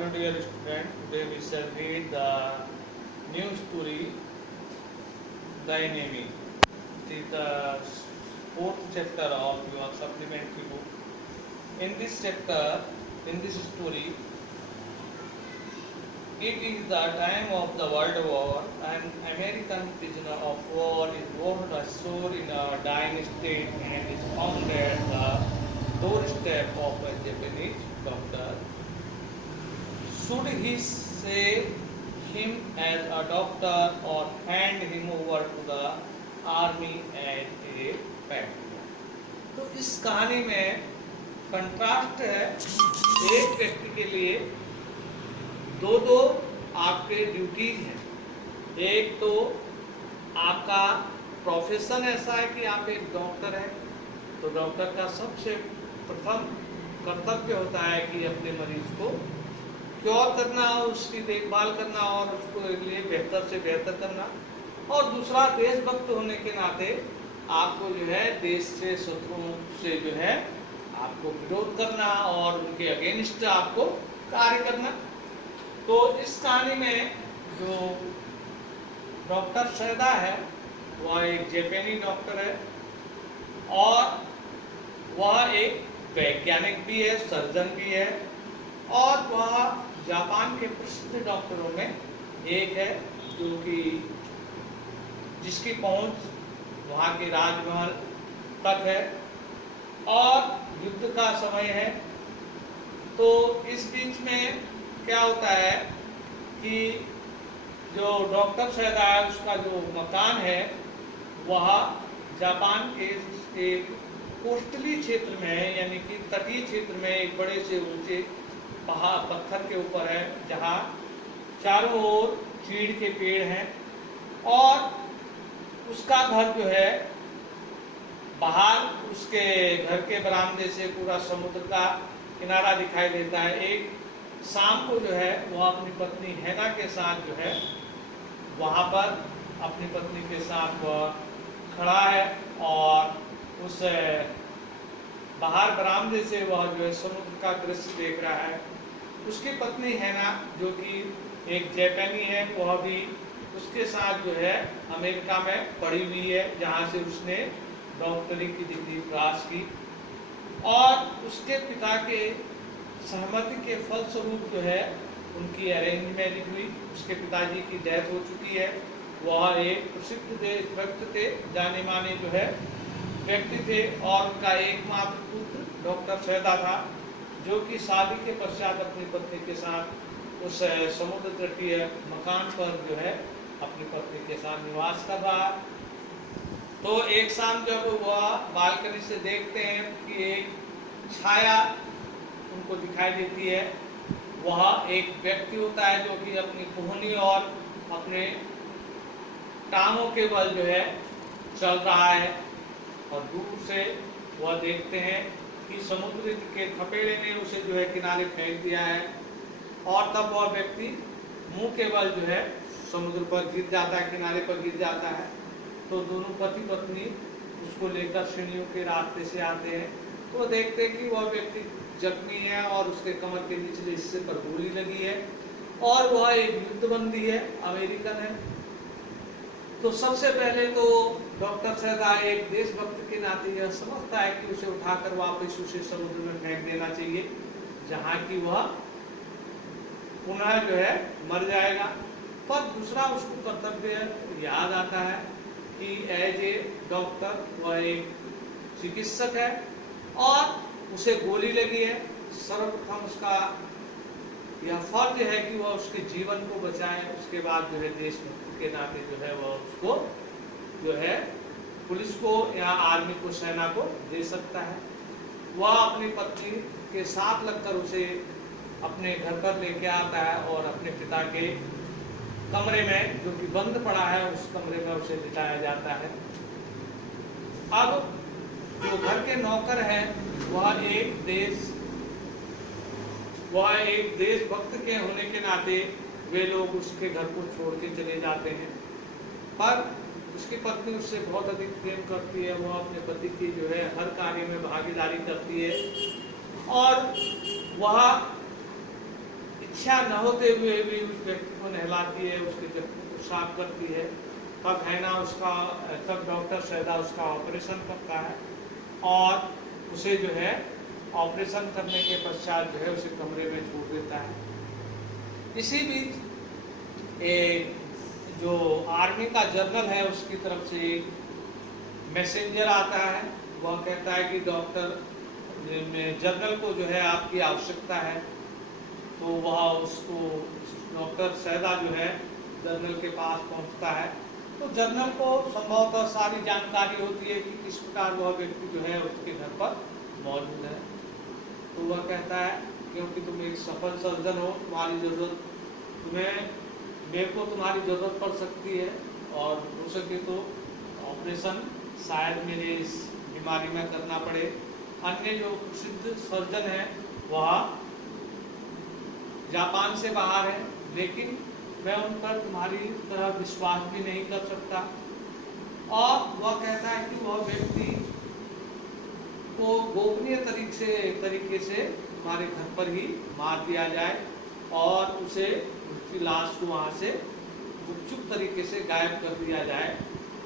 Hello dear student, today we shall read the new story, Thy Name. It is the fourth chapter of your supplementary book. In this chapter, in this story, it is the time of the World War. An American prisoner of war is washed ashore in a dying state and is found at the doorstep of a Japanese doctor. Should he save him as a doctor or hand him over to the army as a patriot? तो इस कहानी में contrast है एक व्यक्ति के लिए दो आपके ड्यूटीज हैं। एक तो आपका प्रोफेशन ऐसा है कि आप एक डॉक्टर हैं, तो डॉक्टर का सबसे प्रथम कर्तव्य होता है कि अपने मरीज को क्योर करना, उसकी देखभाल करना और उसको लिए बेहतर से बेहतर करना। और दूसरा, देशभक्त होने के नाते आपको जो है देश से शत्रुओं से जो है आपको विरोध करना और उनके अगेंस्ट आपको कार्य करना। तो इस कहानी में जो डॉक्टर सैदा है वह एक जापानी डॉक्टर है और वह एक वैज्ञानिक भी है, सर्जन भी है और वह जापान के प्रसिद्ध डॉक्टरों में एक है जो कि जिसकी पहुंच वहाँ के राजमहल तक है और युद्ध का समय है। तो इस बीच में क्या होता है कि जो डॉक्टर सैदा है उसका जो मकान है वह जापान के एक कोस्टली क्षेत्र में है, यानी कि तटीय क्षेत्र में एक बड़े से ऊंचे पहाड़ पत्थर के ऊपर है जहाँ चारों ओर चीड़ के पेड़ हैं और उसका घर जो है बाहर उसके घर के बरामदे से पूरा समुद्र का किनारा दिखाई देता है। एक शाम को जो है वह अपनी पत्नी हैना के साथ जो है वहाँ पर अपनी पत्नी के साथ वह खड़ा है और उस बाहर बरामदे से वह जो है समुद्र का दृश्य देख रहा है। उसकी पत्नी हैना जो कि एक जापानी है, वह भी उसके साथ जो है अमेरिका में पढ़ी हुई है जहाँ से उसने डॉक्टरी की डिग्री प्राप्त की और उसके पिता के सहमति के फलस्वरूप जो है उनकी अरेंज मैरिज हुई। उसके पिताजी की डेथ हो चुकी है। वह एक प्रसिद्ध देशभक्त थे, जाने माने जो है व्यक्ति थे और उनका एकमात्र पुत्र डॉक्टर सैदा था जो कि शादी के पश्चात अपनी पत्नी के साथ उस समुद्र तटीय मकान पर जो है अपनी पत्नी के साथ निवास कर रहा। तो एक शाम जब वह बालकनी से देखते हैं कि एक छाया उनको दिखाई देती है, वह एक व्यक्ति होता है जो कि अपनी कोहनी और अपने टांगों के बल जो है चल रहा है और दूर से वह देखते हैं कि समुद्र के थपेड़े ने उसे जो है किनारे फेंक दिया है और तब वह व्यक्ति मुंह के बल जो है समुद्र पर गिर जाता है, किनारे पर गिर जाता है। तो दोनों पति पत्नी उसको लेकर सीढ़ियों के रास्ते से आते हैं तो देखते हैं कि वह व्यक्ति जख्मी है और उसके कमर के निचले हिस्से पर गोली लगी है और वह एक युद्धबंदी है, अमेरिकन है। तो सबसे पहले तो डॉक्टर सैदा एक देशभक्त के नाते यह समझता है कि उसे उठाकर वापस उसे समुद्र में फेंक देना चाहिए जहाँ की वह पुनः जो है मर जाएगा। पर दूसरा उसको कर्तव्य याद आता है कि एज ए डॉक्टर वह एक चिकित्सक है और उसे गोली लगी है। सर्वप्रथम उसका यह फर्ज है कि वह उसके जीवन को बचाए, उसके बाद जो है देशभक्त के नाते जो है वह उसको जो है पुलिस को या आर्मी को, सेना को दे सकता है। वह अपनी पत्नी के साथ लगकर उसे अपने घर पर लेके आता है और अपने पिता के कमरे में जो कि बंद पड़ा है उस कमरे में उसे लिटाया जाता है। अब जो घर के नौकर है वह एक देशभक्त के होने के नाते वे लोग उसके घर को छोड़ के चले जाते हैं, पर उसकी पत्नी उससे बहुत अधिक प्रेम करती है। वह अपने पति की जो है हर कार्य में भागीदारी करती है और वह इच्छा न होते हुए भी उस व्यक्ति को नहलाती है, उसके जख्म को साफ करती है। तब है ना उसका, तब डॉक्टर सैदा उसका ऑपरेशन करता है और उसे जो है ऑपरेशन करने के पश्चात जो है उसे कमरे में छोड़ देता है। इसी बीच एक जो आर्मी का जनरल है उसकी तरफ से एक मैसेंजर आता है। वह कहता है कि डॉक्टर जनरल को जो है आपकी आवश्यकता है। तो वह उसको डॉक्टर सैदा जो है जनरल के पास पहुंचता है। तो जनरल को संभवतः सारी जानकारी होती है कि किस प्रकार वह व्यक्ति जो है उसके घर पर मौजूद है। तो वह कहता है क्योंकि तुम एक सफल सर्जन हो, मेरे को तुम्हारी ज़रूरत पड़ सकती है और हो सके तो ऑपरेशन शायद मेरे इस बीमारी में करना पड़े। अन्य जो प्रसिद्ध सर्जन हैं वह जापान से बाहर है, लेकिन मैं उन पर तुम्हारी तरह विश्वास भी नहीं कर सकता। और वह कहता है कि वह व्यक्ति को गोपनीय तरीके से तुम्हारे घर पर ही मार दिया जाए और उसे उसकी लाश को वहाँ से गुपचुप तरीके से गायब कर दिया जाए।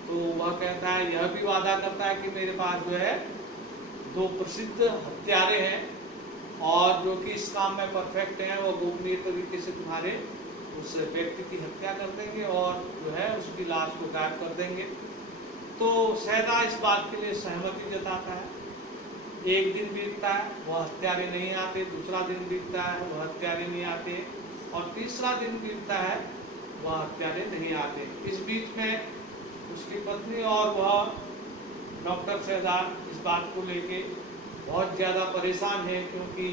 तो वह कहता है, यह भी वादा करता है कि मेरे पास जो है 2 प्रसिद्ध हत्यारे हैं और जो कि इस काम में परफेक्ट हैं। वो गोपनीय तरीके से तुम्हारे उस व्यक्ति की हत्या कर देंगे और जो है उसकी लाश को गायब कर देंगे। तो सैदा इस बात के लिए सहमति जताता है। एक दिन बीतता है, वह हत्यारे नहीं आते। दूसरा दिन बीतता है, वह हत्यारे नहीं आते और तीसरा दिन बीतता है, वह हत्यारे नहीं आते। इस बीच में उसकी पत्नी और वह डॉक्टर सैदा इस बात को लेके बहुत ज़्यादा परेशान है, क्योंकि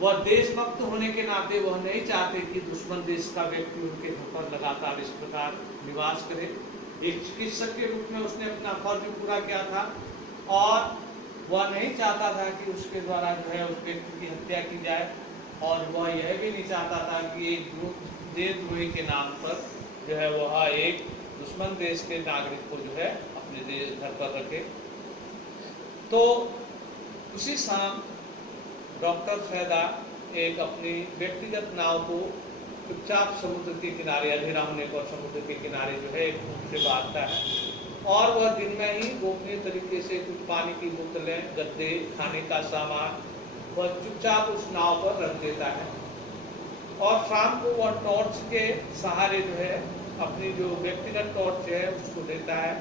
वह देशभक्त होने के नाते वह नहीं चाहते कि दुश्मन देश का व्यक्ति उनके घर पर लगातार इस प्रकार निवास करे। एक चिकित्सक के रूप में उसने अपना फर्ज पूरा किया था और वह नहीं चाहता था कि उसके द्वारा जो है उस व्यक्ति की हत्या की जाए और वह यह भी नहीं चाहता था कि एक देशद्रोही के नाम पर जो है वह एक दुश्मन देश के नागरिक को जो है अपने देश घर पर रखे। तो उसी शाम डॉक्टर सैदा एक अपनी व्यक्तिगत नाव को चुपचाप समुद्र के किनारे, अंधेरा होने पर समुद्र के किनारे जो है एक ऊँट से बांधता है और वह दिन में ही गोपनीय तरीके से कुछ पानी की बोतलें, गद्दे, खाने का सामान वह चुपचाप उस नाव पर रख देता है और शाम को वह टॉर्च के सहारे जो है अपनी जो व्यक्तिगत टॉर्च है उसको देता है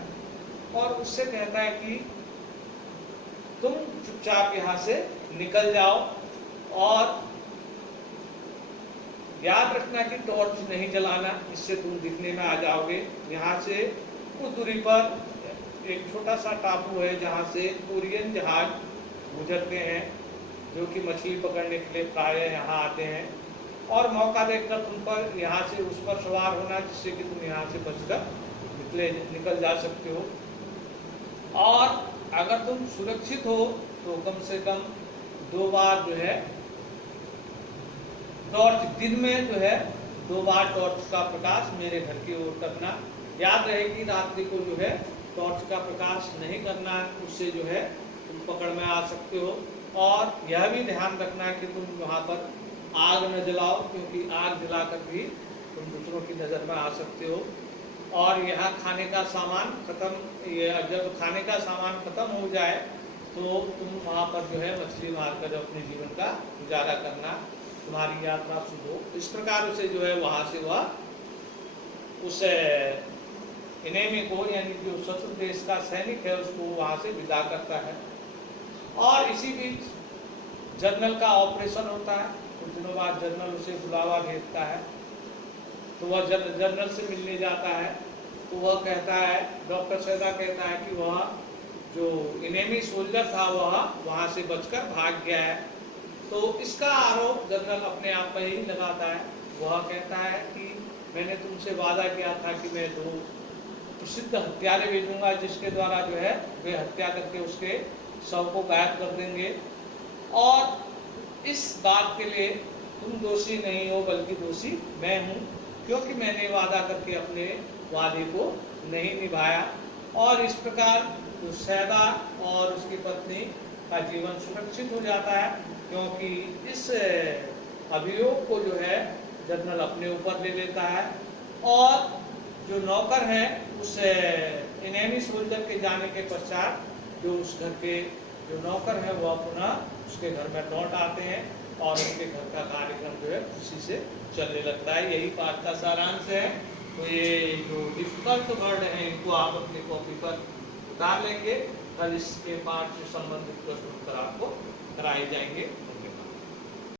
और उससे कहता है कि तुम चुपचाप यहाँ से निकल जाओ और याद रखना कि टॉर्च नहीं जलाना, इससे तुम दिखने में आ जाओगे। यहाँ से कुछ दूरी पर एक छोटा सा टापू है जहाँ से कोरियन जहाज गुजरते हैं जो कि मछली पकड़ने के लिए प्रायः यहाँ आते हैं और मौका देखकर तुम पर यहाँ से उस पर सवार होना जिससे कि तुम यहाँ से बचकर निकल जा सकते हो। और अगर तुम सुरक्षित हो तो कम से कम 2 बार जो है टॉर्च, दिन में जो है 2 बार टॉर्च का प्रकाश मेरे घर की ओर करना। याद रहे कि रात्रि को जो है टॉर्च का प्रकाश नहीं करना, उससे जो है तुम पकड़ में आ सकते हो। और यह भी ध्यान रखना कि तुम वहाँ पर आग न जलाओ, क्योंकि आग जलाकर भी तुम दूसरों की नज़र में आ सकते हो। और यहाँ खाने का सामान खत्म, जब खाने का सामान खत्म हो जाए तो तुम वहाँ पर जो है मछली मारकर अपने जीवन का गुजारा करना, तुम्हारी यात्रा शुभ हो। इस प्रकार उसे जो है वहाँ से वह उस एनेमी को, यानी जो शत्रु देश का सैनिक है, उसको वहाँ से विदा करता है। और इसी बीच जनरल का ऑपरेशन होता है। कुछ दिनों बाद जनरल उसे बुलावा भेजता है तो वह जनरल से मिलने जाता है। तो वह कहता है, डॉक्टर सैदा कहता है कि वह जो एनेमी सोल्जर था वह वहाँ से बचकर भाग गया है। तो इसका आरोप जनरल अपने आप पर ही लगाता है। वह कहता है कि मैंने तुमसे वादा किया था कि मैं 2 प्रसिद्ध हत्यारे भेजूंगा जिसके द्वारा जो है वे हत्या करके उसके शव को गायब कर देंगे और इस बात के लिए तुम दोषी नहीं हो बल्कि दोषी मैं हूँ, क्योंकि मैंने वादा करके अपने वादे को नहीं निभाया। और इस प्रकार जो सैदा और उसकी पत्नी का जीवन सुरक्षित हो जाता है, क्योंकि इस अभियोग को जो है जनरल अपने ऊपर ले लेता है, और जो नौकर है उस इनैनी सोल्जर के जाने के पश्चात जो उस घर के जो नौकर है वह पुनः उसके घर में लौट आते हैं और उनके घर का कार्यक्रम जो है खुशी से चलने लगता है। यही पाठ का सारांश है। तो ये जो डिफिकल्ट वर्ड है इनको आप अपनी कॉपी पर उतार लेंगे, कल इसके पाठ से संबंधित प्रश्न उत्तर आपको कराए जाएंगे।